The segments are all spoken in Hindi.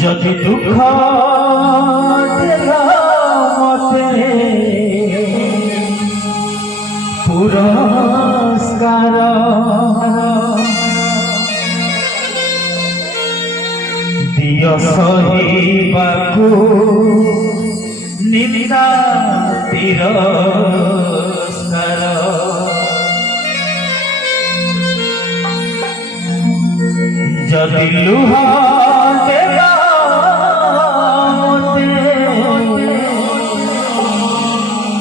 যদি দুঃখ দেলা মতে পুরস্কার দিয় সহিবাকু নিন্দা তিরস্কার যদি লুহ দেলা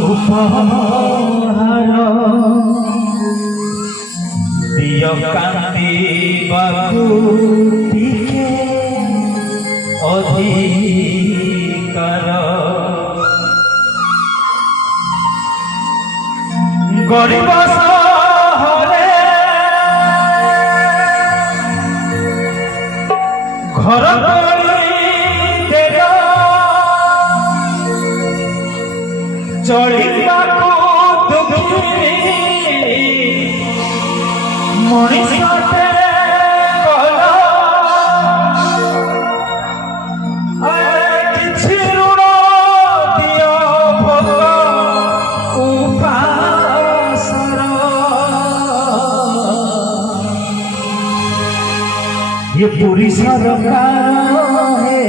উপহার দিয় কান্তি বাকু টিকে অধিকার গরিব শহরে ঘর চলিବାକୁ দুঃଖୀ ମଣିଷଟେ କଲ କିଛି ଋଣ ଦିଅ ଭୋଗ ଉପାସର ये पूरी सरकार है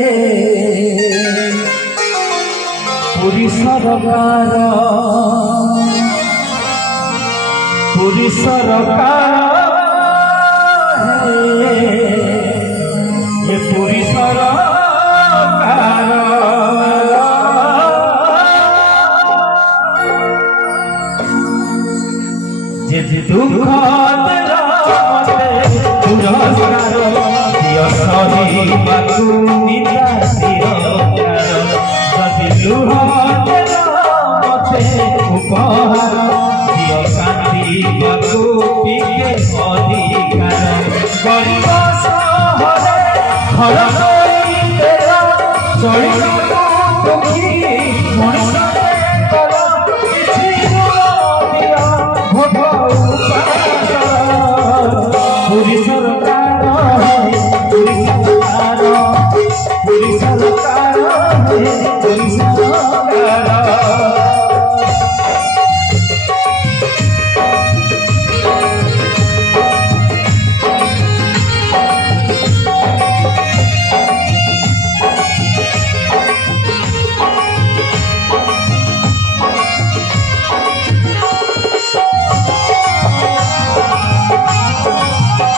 पूरी सरकार है ये पूरी सरकार जे दुख देला मते पुरस्कार दिय सहिबाकु निंदा तिरस्कार যদি লুহ দেলা মতে উপহার দিয় কান্তি বাকু টিকে অধিকার গরিব শহরে ঘর কৰি দেলা চলিବାକୁ দুঃখী মଣିষଟେ কল କିଛି ଋଣ ଦିଅ ଭୋଗ ଉପାସର পুরি